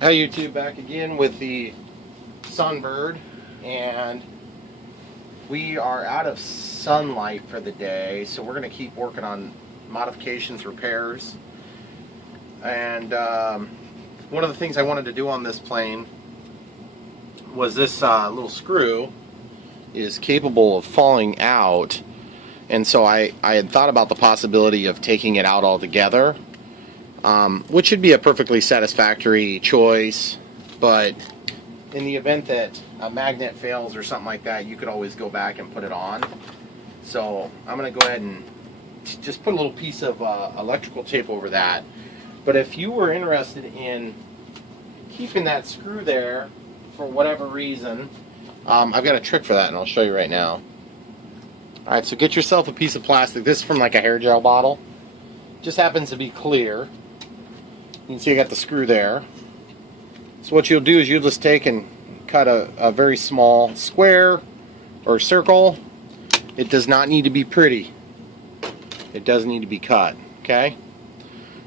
Hi YouTube, back again with the Sunbird, and we are out of sunlight for the day, so we're going to keep working on modifications, repairs. And one of the things I wanted to do on this plane was this little screw is capable of falling out, and so I had thought about the possibility of taking it out altogether. Which should be a perfectly satisfactory choice, but in the event that a magnet fails or something like that, you could always go back and put it on. So I'm going to go ahead and just put a little piece of electrical tape over that. But if you were interested in keeping that screw there for whatever reason, I've got a trick for that, and I'll show you right now. Alright, so get yourself a piece of plastic. This is from like a hair gel bottle. Just happens to be clear. You can see I got the screw there. So what you'll do is you'll just take and cut a very small square or circle. It does not need to be pretty. It does need to be cut, okay?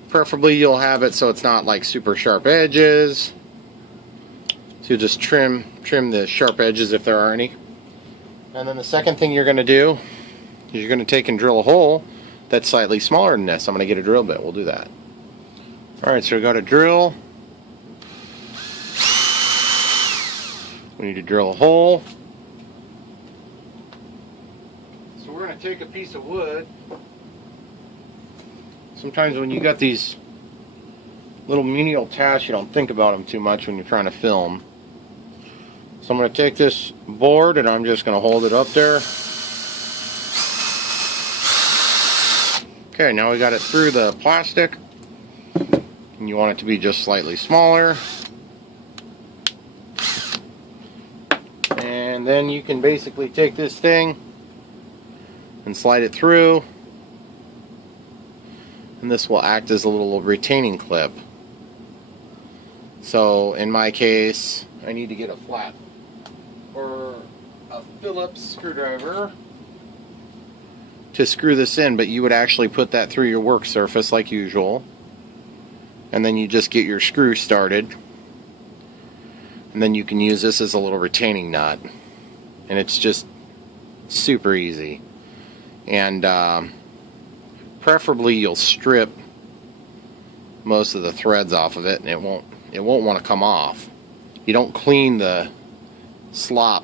Preferably you'll have it so it's not like super sharp edges. So you'll just trim the sharp edges if there are any. And then the second thing you're going to do is you're going to take and drill a hole that's slightly smaller than this. I'm going to get a drill bit. We'll do that. Alright, so we got a drill. We need to drill a hole. So we're going to take a piece of wood. Sometimes when you got these little menial tasks, you don't think about them too much when you're trying to film. So I'm going to take this board and I'm just going to hold it up there. Okay, now we got it through the plastic. And you want it to be just slightly smaller. And then you can basically take this thing and slide it through. And this will act as a little retaining clip. So in my case, I need to get a flat or a Phillips screwdriver to screw this in, but you would actually put that through your work surface like usual, and then you just get your screw started, and then you can use this as a little retaining nut, and it's just super easy. And preferably you'll strip most of the threads off of it, and it won't want to come off. You don't clean the slop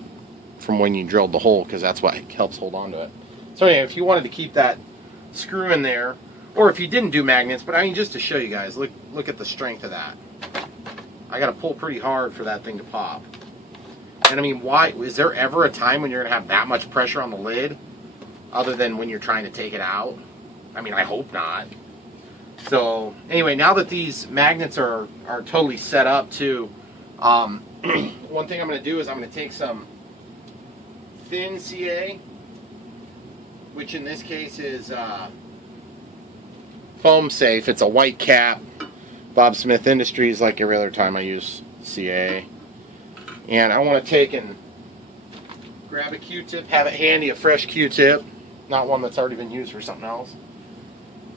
from when you drilled the hole, because that's what helps hold on to it. So anyway, if you wanted to keep that screw in there, or if you didn't do magnets, but I mean, just to show you guys, look at the strength of that. I got to pull pretty hard for that thing to pop. And I mean, why is there ever a time when you're going to have that much pressure on the lid, other than when you're trying to take it out? I mean, I hope not. So anyway, now that these magnets are totally set up too, one thing I'm going to do is I'm going to take some thin CA, which in this case is foam safe. It's a white cap, Bob Smith Industries, like every other time I use CA. And I want to take and grab a Q-tip, have it handy, a fresh Q-tip, not one that's already been used for something else.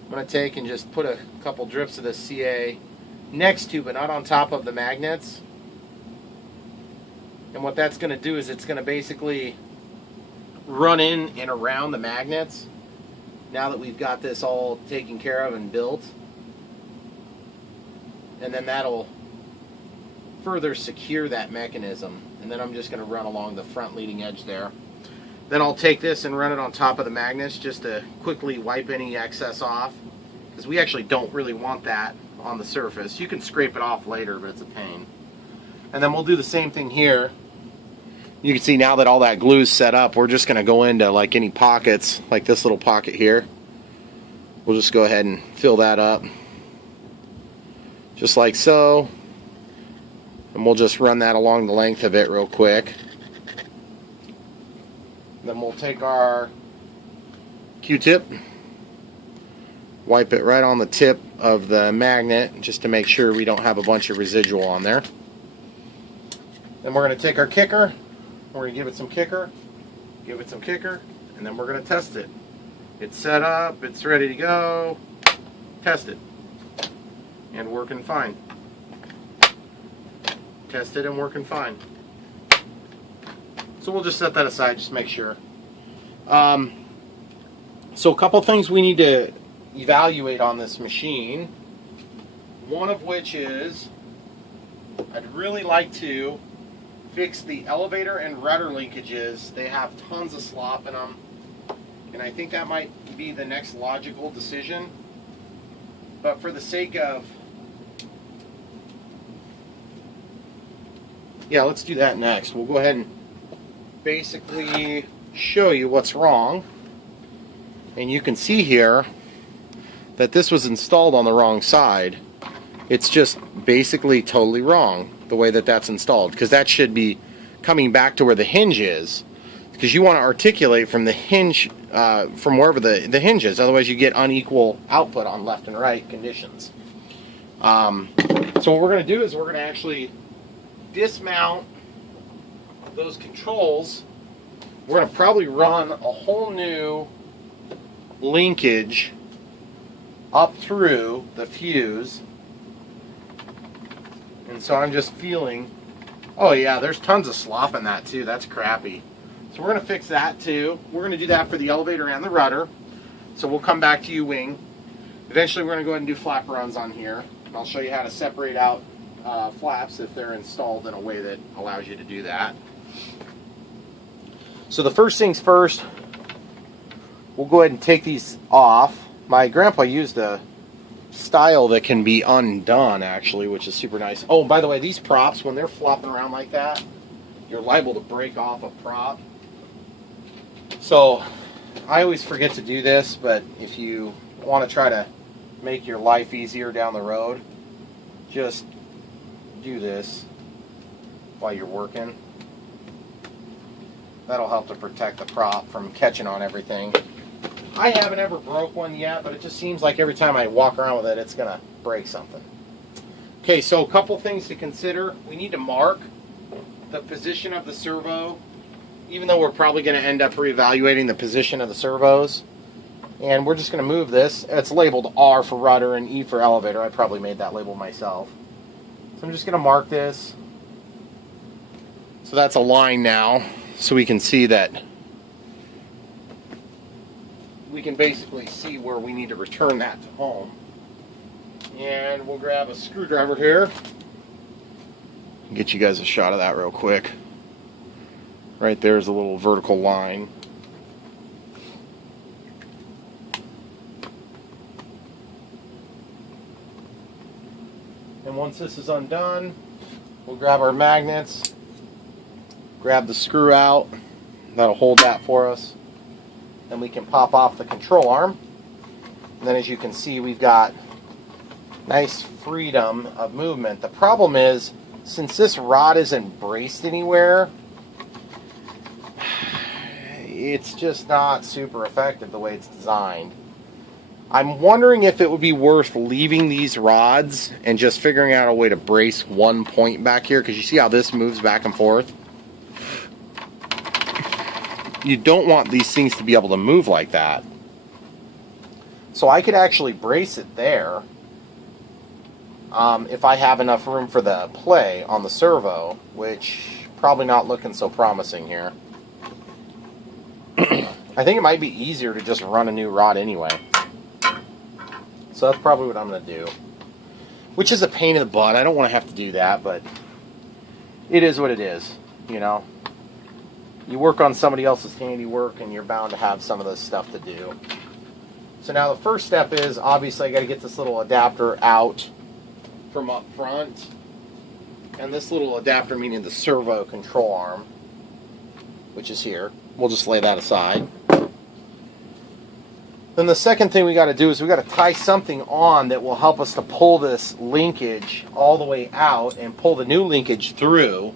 I'm going to take and just put a couple drips of the CA next to, but not on top of the magnets. And what that's going to do is it's going to basically run in and around the magnets now that we've got this all taken care of and built. And then that'll further secure that mechanism. And then I'm just going to run along the front leading edge there. Then I'll take this and run it on top of the magnets just to quickly wipe any excess off, because we actually don't really want that on the surface. You can scrape it off later, but it's a pain. And then we'll do the same thing here. You can see now that all that glue's set up, we're just going to go into like any pockets, like this little pocket here. We'll just go ahead and fill that up, just like so. And we'll just run that along the length of it real quick. Then we'll take our Q-tip, wipe it right on the tip of the magnet just to make sure we don't have a bunch of residual on there. Then we're going to take our kicker. We're going to give it some kicker, and then we're going to test it. It's set up, it's ready to go, test it, and working fine. tested and working fine. So we'll just set that aside, just make sure. So a couple things we need to evaluate on this machine. One of which is, I'd really like to fix the elevator and rudder linkages. They have tons of slop in them, and I think that might be the next logical decision. But for the sake of, yeah, let's do that next. We'll go ahead and basically show you what's wrong. And you can see here that this was installed on the wrong side. It's just basically totally wrong the way that that's installed, because that should be coming back to where the hinge is, because you want to articulate from the hinge, from wherever the hinge is. Otherwise you get unequal output on left and right conditions. So what we're going to do is we're going to actually dismount those controls. We're going to probably run a whole new linkage up through the fuse. And so I'm just feeling, oh yeah, there's tons of slop in that too. That's crappy. So we're going to fix that too. We're going to do that for the elevator and the rudder. So we'll come back to you, wing. Eventually we're going to go ahead and do flap runs on here. And I'll show you how to separate out flaps if they're installed in a way that allows you to do that. So the first things first, we'll go ahead and take these off. My grandpa used a style that can be undone, actually, which is super nice. Oh, by the way, these props, when they're flopping around like that, you're liable to break off a prop. So I always forget to do this, but if you want to try to make your life easier down the road, just do this while you're working. That'll help to protect the prop from catching on everything. I haven't ever broke one yet, but it just seems like every time I walk around with it, it's going to break something. Okay, so a couple things to consider. We need to mark the position of the servo, even though we're probably going to end up reevaluating the position of the servos. And we're just going to move this. It's labeled R for rudder and E for elevator. I probably made that label myself. So I'm just going to mark this. So that's a line now, so we can see that we can basically see where we need to return that to home. And we'll grab a screwdriver here. Get you guys a shot of that real quick. Right there's a little vertical line. And once this is undone, we'll grab our magnets, grab the screw out. That'll hold that for us. Then we can pop off the control arm. And then as you can see, we've got nice freedom of movement. The problem is, since this rod isn't braced anywhere, it's just not super effective the way it's designed. I'm wondering if it would be worth leaving these rods and just figuring out a way to brace one point back here, because you see how this moves back and forth? You don't want these things to be able to move like that. So I could actually brace it there if I have enough room for the play on the servo, which probably not looking so promising here. I think it might be easier to just run a new rod anyway. So that's probably what I'm going to do. Which is a pain in the butt. I don't want to have to do that, but it is what it is, you know. You work on somebody else's handiwork and you're bound to have some of this stuff to do. So now the first step is, obviously I got to get this little adapter out from up front. And this little adapter meaning the servo control arm, which is here. We'll just lay that aside. Then the second thing we got to do is we got to tie something on that will help us to pull this linkage all the way out and pull the new linkage through.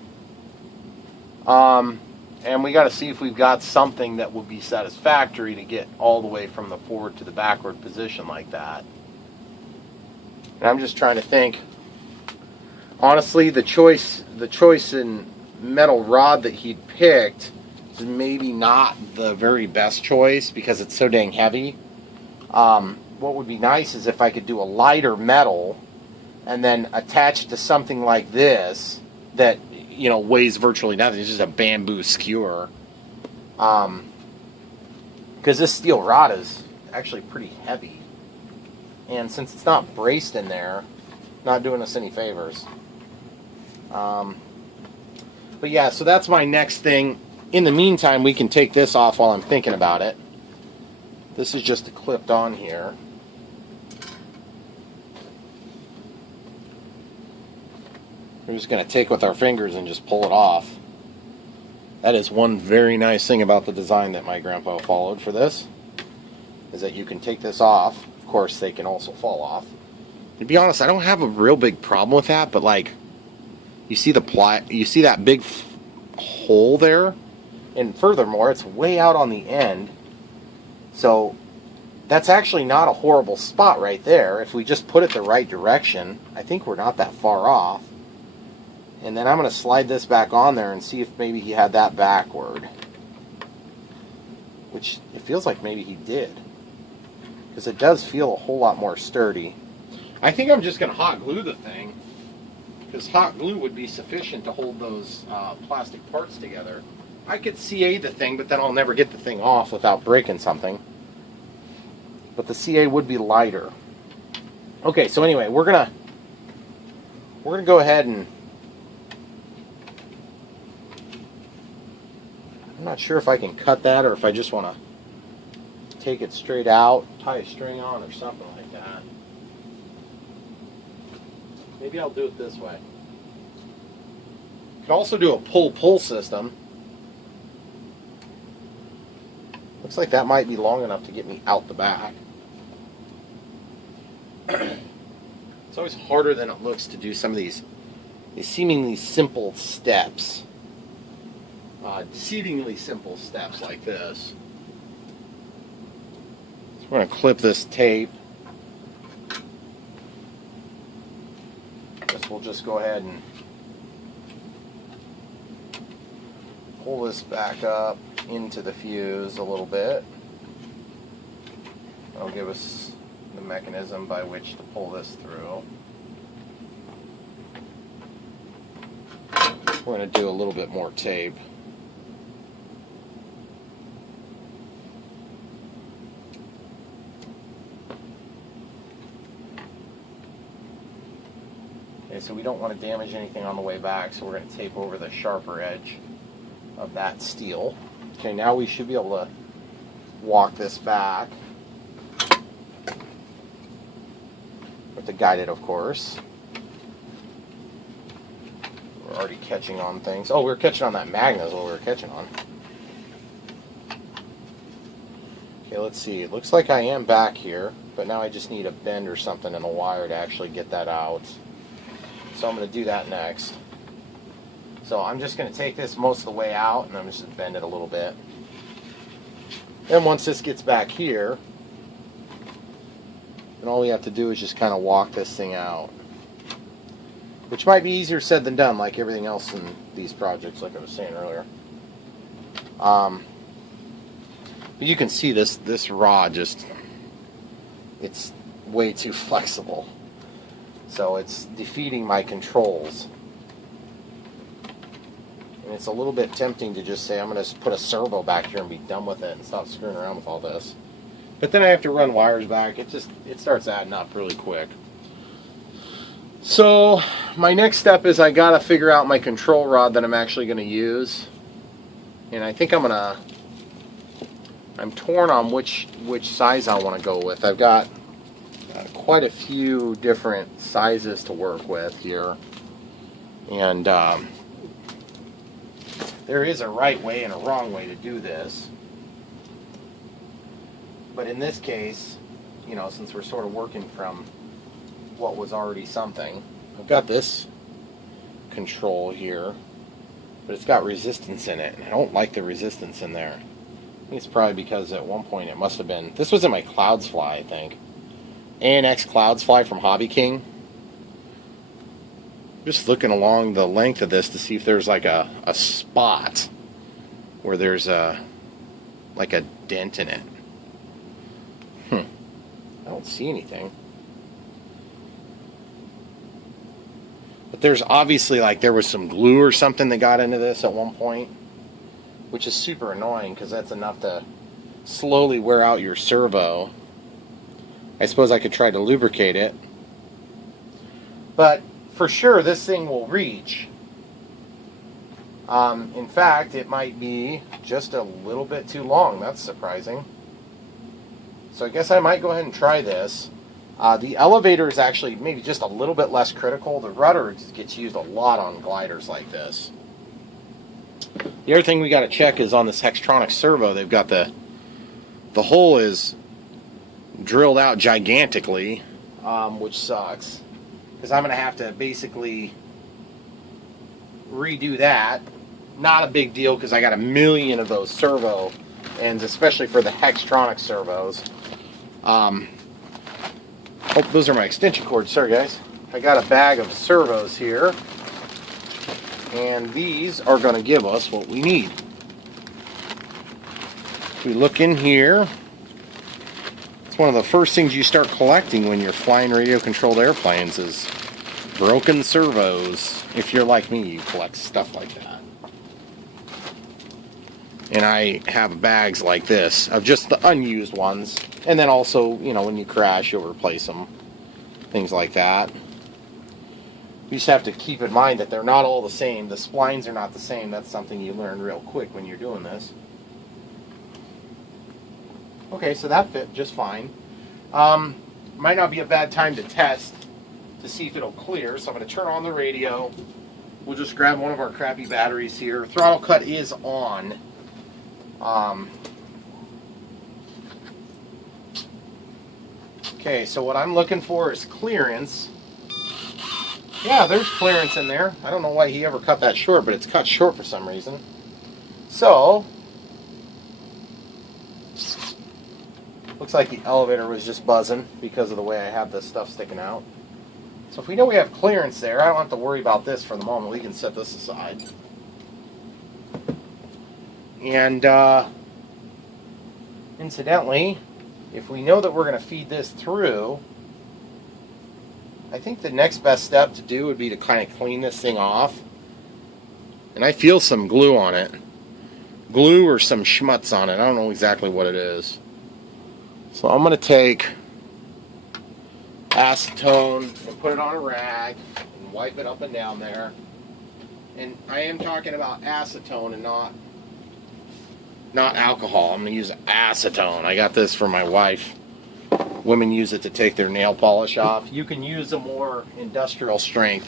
And we got to see if we've got something that will be satisfactory to get all the way from the forward to the backward position like that. And I'm just trying to think. Honestly, the choice in metal rod that he'd picked is maybe not the very best choice because it's so dang heavy. What would be nice is if I could do a lighter metal and then attach it to something like this that, you know, weighs virtually nothing. It's just a bamboo skewer. Because this steel rod is actually pretty heavy. And since it's not braced in there, not doing us any favors. But yeah, so that's my next thing. In the meantime, we can take this off while I'm thinking about it. This is just clipped on here. We're just going to take with our fingers and just pull it off. That is one very nice thing about the design that my grandpa followed for this, is that you can take this off. Of course, they can also fall off. To be honest, I don't have a real big problem with that, but like, you see that big hole there? And furthermore, it's way out on the end. So that's actually not a horrible spot right there. If we just put it the right direction, I think we're not that far off. And then I'm going to slide this back on there and see if maybe he had that backward. Which it feels like maybe he did. Because it does feel a whole lot more sturdy. I think I'm just going to hot glue the thing. Because hot glue would be sufficient to hold those plastic parts together. I could CA the thing, but then I'll never get the thing off without breaking something. But the CA would be lighter. Okay, so anyway, we're gonna go ahead and, I'm not sure if I can cut that or if I just want to take it straight out, tie a string on or something like that. Maybe I'll do it this way. Could also do a pull-pull system. Looks like that might be long enough to get me out the back. It's always harder than it looks to do some of these seemingly simple steps. Exceedingly simple steps like this. So we're going to clip this tape. Guess we'll just go ahead and pull this back up into the fuse a little bit. That'll give us the mechanism by which to pull this through. We're going to do a little bit more tape. Okay, so we don't want to damage anything on the way back, so we're going to tape over the sharper edge of that steel. Okay, now we should be able to walk this back. With the guided, of course. We're already catching on things. Oh, we were catching on that magnet is what we were catching on. Okay, let's see. It looks like I am back here, but now I just need a bend or something in the wire to actually get that out. So I'm going to do that next. So I'm just going to take this most of the way out, and I'm just going to bend it a little bit. Then once this gets back here, then all we have to do is just kind of walk this thing out. Which might be easier said than done, like everything else in these projects, like I was saying earlier. But you can see this rod just, it's way too flexible. So it's defeating my controls. And it's a little bit tempting to just say, I'm going to put a servo back here and be done with it and stop screwing around with all this. But then I have to run wires back. It starts adding up really quick. So my next step is I got to figure out my control rod that I'm actually going to use. And I think I'm torn on which size I want to go with. I've got quite a few different sizes to work with here. And there is a right way and a wrong way to do this. But in this case, you know, since we're sort of working from what was already something, I've got this control here, but it's got resistance in it, and I don't like the resistance in there. I think it's probably because at one point it must have been, this was in my Clouds Fly, I think. ANX Clouds Fly from Hobbyking. Just looking along the length of this to see if there's like a spot where there's like a dent in it. I don't see anything. But there's obviously, like, there was some glue or something that got into this at one point, which is super annoying because that's enough to slowly wear out your servo. I suppose I could try to lubricate it. But for sure, this thing will reach. In fact, it might be just a little bit too long. That's surprising. So I guess I might go ahead and try this. The elevator is actually maybe just a little bit less critical. The rudder gets used a lot on gliders like this. The other thing we got to check is on this Hextronic servo, they've got the hole is drilled out gigantically, which sucks. Because I'm going to have to basically redo that. Not a big deal because I got a million of those servo ends, especially for the Hextronic servos. Oh, those are my extension cords. Sorry, guys. I got a bag of servos here, and these are going to give us what we need. If we look in here, it's one of the first things you start collecting when you're flying radio-controlled airplanes is broken servos. If you're like me, you collect stuff like that. And I have bags like this of just the unused ones. And then also, you know, when you crash, you'll replace them. Things like that. You just have to keep in mind that they're not all the same. The splines are not the same. That's something you learn real quick when you're doing this. Okay, so that fit just fine. Might not be a bad time to test to see if it'll clear. So I'm going to turn on the radio. We'll just grab one of our crappy batteries here. Throttle cut is on. Okay, so what I'm looking for is clearance. Yeah, there's clearance in there. I don't know why he ever cut that short, but it's cut short for some reason. So, looks like the elevator was just buzzing because of the way I have this stuff sticking out. So if we know we have clearance there, I don't have to worry about this for the moment. We can set this aside. And incidentally, if we know that we're going to feed this through, I think the next best step to do would be to kind of clean this thing off. And I feel some glue on it. Glue or some schmutz on it. I don't know exactly what it is. So I'm going to take acetone and put it on a rag and wipe it up and down there. And I am talking about acetone and not alcohol. I'm going to use acetone. I got this for my wife. Women use it to take their nail polish off. You can use a more industrial strength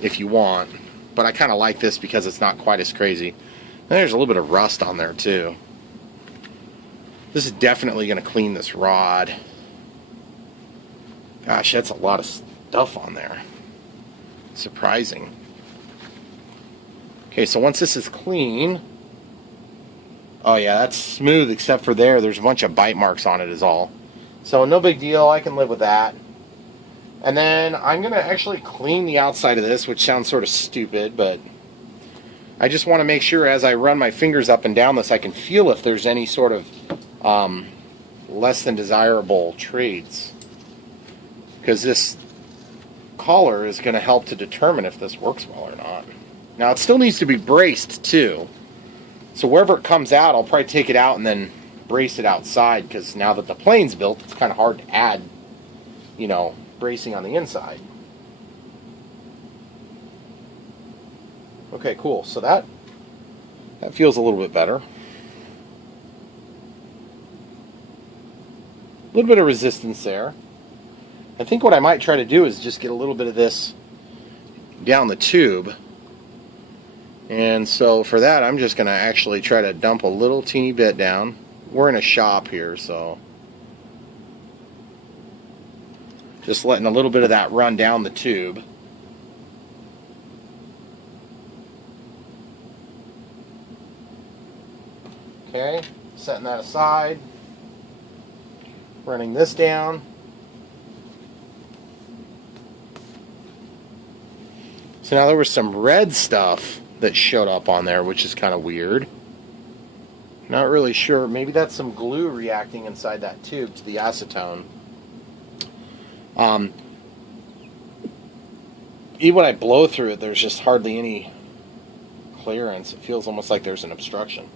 if you want. But I kind of like this because it's not quite as crazy. And there's a little bit of rust on there too. This is definitely going to clean this rod. Gosh, that's a lot of stuff on there. Surprising. Okay, so once this is clean... Oh yeah, that's smooth except for there. There's a bunch of bite marks on it is all. So no big deal. I can live with that. And then I'm going to actually clean the outside of this, which sounds sort of stupid, but I just want to make sure as I run my fingers up and down this, I can feel if there's any sort of less than desirable trades. Because this collar is going to help to determine if this works well or not. Now it still needs to be braced too. So wherever it comes out, I'll probably take it out and then brace it outside, because now that the plane's built, it's kind of hard to add, you know, bracing on the inside. Okay, cool. So that feels a little bit better. A little bit of resistance there. I think what I might try to do is just get a little bit of this down the tube. And so for that, I'm just going to actually try to dump a little teeny bit down. We're in a shop here, so just letting a little bit of that run down the tube. Okay, setting that aside. Running this down. So now there was some red stuff that showed up on there, which is kind of weird. Not really sure. Maybe that's some glue reacting inside that tube to the acetone. even when I blow through it, there's just hardly any clearance. It feels almost like there's an obstruction.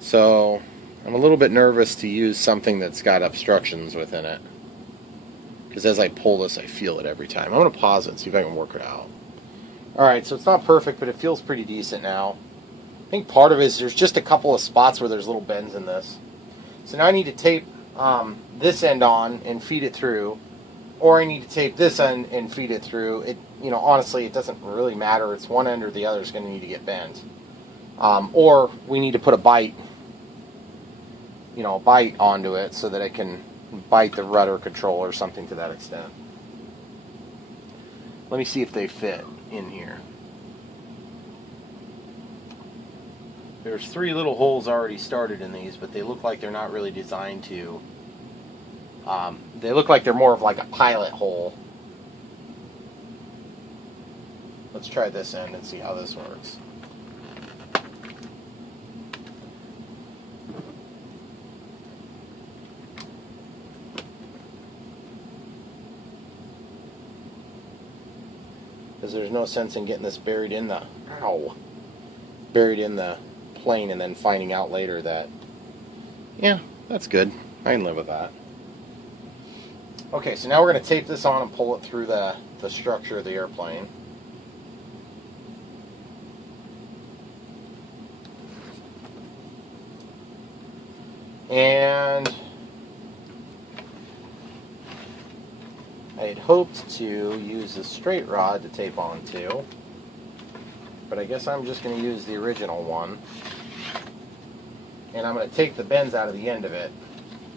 So I'm a little bit nervous to use something that's got obstructions within it, because as I pull this, I feel it every time. I'm going to pause it and see if I can work it out. Alright, so it's not perfect, but it feels pretty decent now. I think part of it is there's just a couple of spots where there's little bends in this. So now I need to tape this end on and feed it through, or I need to tape this end and feed it through. It, you know, honestly, it doesn't really matter. It's one end or the other is going to need to get bent. Or we need to put a bite, you know, a bite onto it so that it can bite the rudder control or something to that extent. Let me see if they fit in here. There's 3 little holes already started in these, but they look like they're not really designed to. They look like they're more of like a pilot hole. Let's try this end and see how this works. Because there's no sense in getting this buried in the plane and then finding out later that, yeah, that's good. I can live with that. Okay, so now we're going to tape this on and pull it through the structure of the airplane. And I had hoped to use a straight rod to tape onto, but I guess I'm just going to use the original one. And I'm going to take the bends out of the end of it,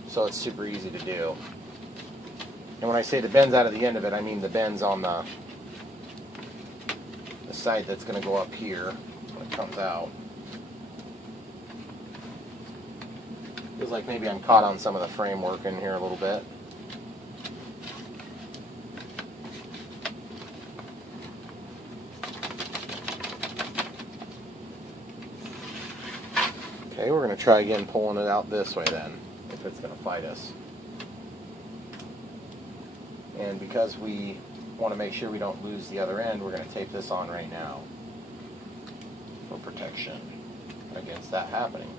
so it's super easy to do. And when I say the bends out of the end of it, I mean the bends on the side that's going to go up here when it comes out. Feels like maybe I'm caught on some of the framework in here a little bit. Okay, we're going to try again pulling it out this way then, if it's going to fight us. And because we want to make sure we don't lose the other end, we're going to tape this on right now for protection against that happening.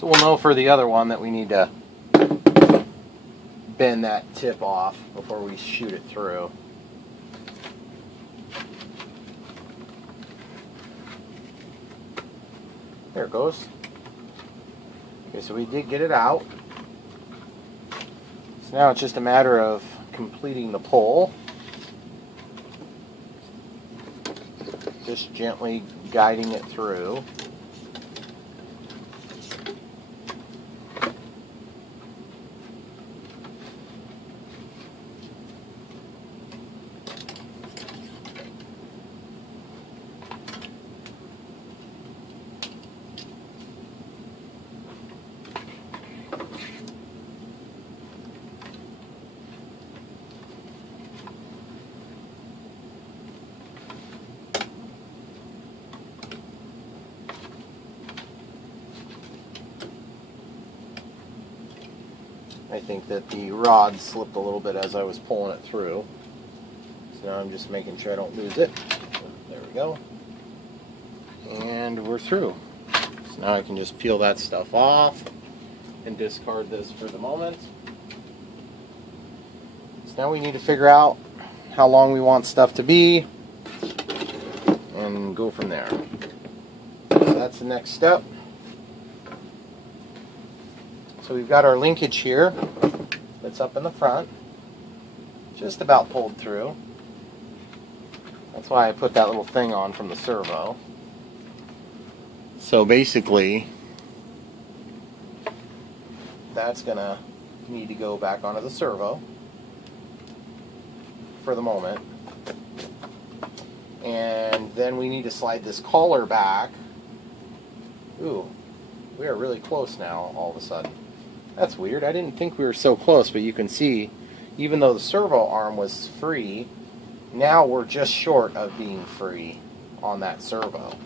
So we'll know for the other one that we need to bend that tip off before we shoot it through. There it goes. Okay, so we did get it out. So now it's just a matter of completing the pull. Just gently guiding it through. I think that the rod slipped a little bit as I was pulling it through. So now I'm just making sure I don't lose it. There we go. And we're through. So now I can just peel that stuff off and discard this for the moment. So now we need to figure out how long we want stuff to be and go from there. So that's the next step. So we've got our linkage here that's up in the front, just about pulled through. That's why I put that little thing on from the servo. So basically, that's going to need to go back onto the servo for the moment. And then we need to slide this collar back. Ooh, we are really close now all of a sudden. That's weird. I didn't think we were so close, but you can see, even though the servo arm was free, now we're just short of being free on that servo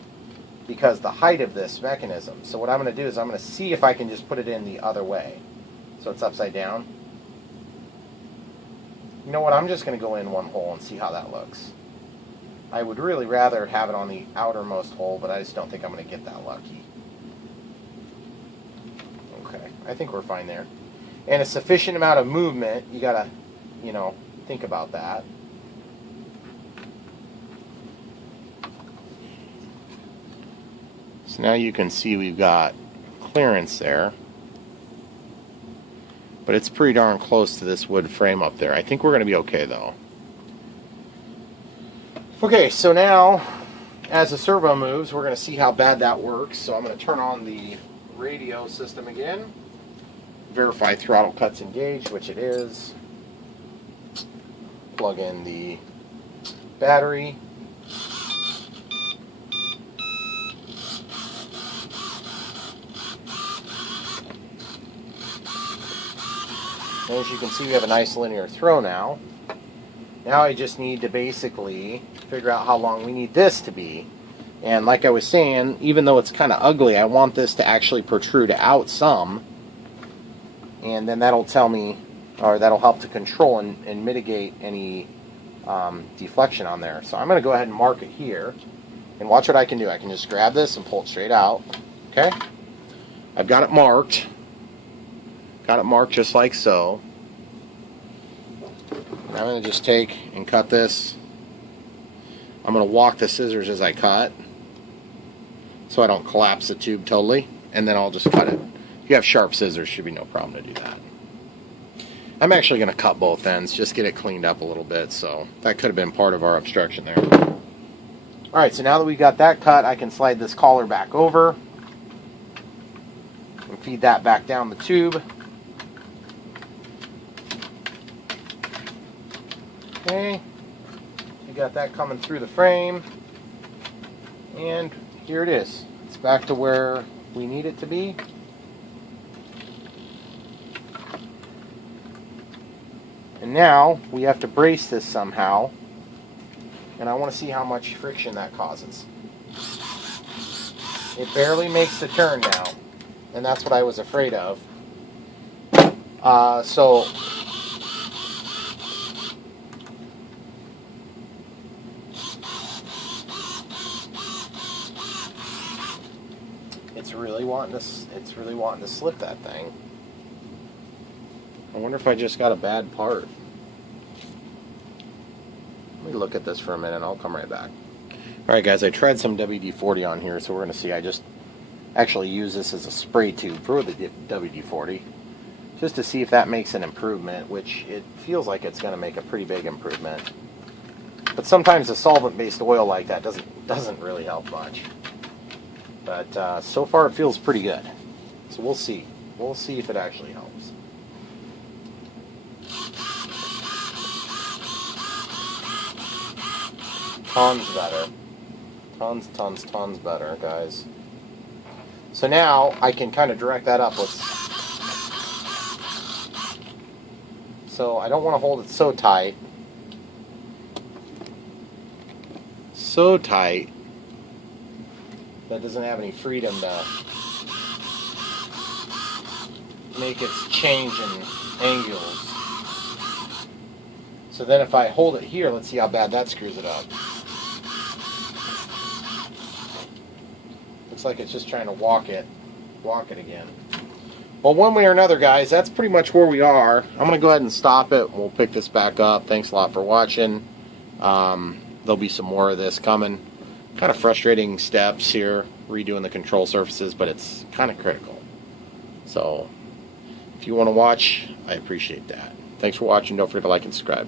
because the height of this mechanism. So what I'm going to do is I'm going to see if I can just put it in the other way. So it's upside down. You know what? I'm just going to go in one hole and see how that looks. I would really rather have it on the outermost hole, but I just don't think I'm going to get that lucky. Okay, I think we're fine there. And a sufficient amount of movement, you got to, you know, think about that. So now you can see we've got clearance there. But it's pretty darn close to this wood frame up there. I think we're going to be okay though. Okay, so now as the servo moves, we're going to see how bad that works. So I'm going to turn on the radio system again. Verify throttle cuts engaged, which it is. Plug in the battery. And as you can see, we have a nice linear throw now. Now I just need to basically figure out how long we need this to be. And like I was saying, even though it's kind of ugly, I want this to actually protrude out some. And then that'll tell me, or that'll help to control and mitigate any deflection on there. So I'm going to go ahead and mark it here. And watch what I can do. I can just grab this and pull it straight out. Okay? I've got it marked. Got it marked just like so. And I'm going to just take and cut this. I'm going to walk the scissors as I cut so I don't collapse the tube totally. And then I'll just cut it. If you have sharp scissors, should be no problem to do that. I'm actually going to cut both ends, just get it cleaned up a little bit. So that could have been part of our obstruction there. Alright, so now that we got that cut, I can slide this collar back over and feed that back down the tube. Okay, you got that coming through the frame, and here it is. It's back to where we need it to be. And now we have to brace this somehow, and I want to see how much friction that causes. It barely makes the turn now, and that's what I was afraid of. So it's really wanting to slip that thing. I wonder if I just got a bad part. Let me look at this for a minute and I'll come right back. Alright guys, I tried some WD-40 on here, so we're going to see. I just actually use this as a spray tube for the WD-40 just to see if that makes an improvement, which it feels like it's going to make a pretty big improvement. But sometimes a solvent-based oil like that doesn't really help much. But so far it feels pretty good. So we'll see. We'll see if it actually helps. Tons better. Tons better, guys. So now I can kind of direct that up. So I don't want to hold it so tight. So tight that doesn't have any freedom to make its change in angles. So then if I hold it here, let's see how bad that screws it up. Looks like it's just trying to walk it again. Well, one way or another, guys, that's pretty much where we are. I'm going to go ahead and stop it. We'll pick this back up. Thanks a lot for watching. There'll be some more of this coming. Kind of frustrating steps here, redoing the control surfaces, but it's kind of critical. So if you want to watch, I appreciate that. Thanks for watching. Don't forget to like and subscribe.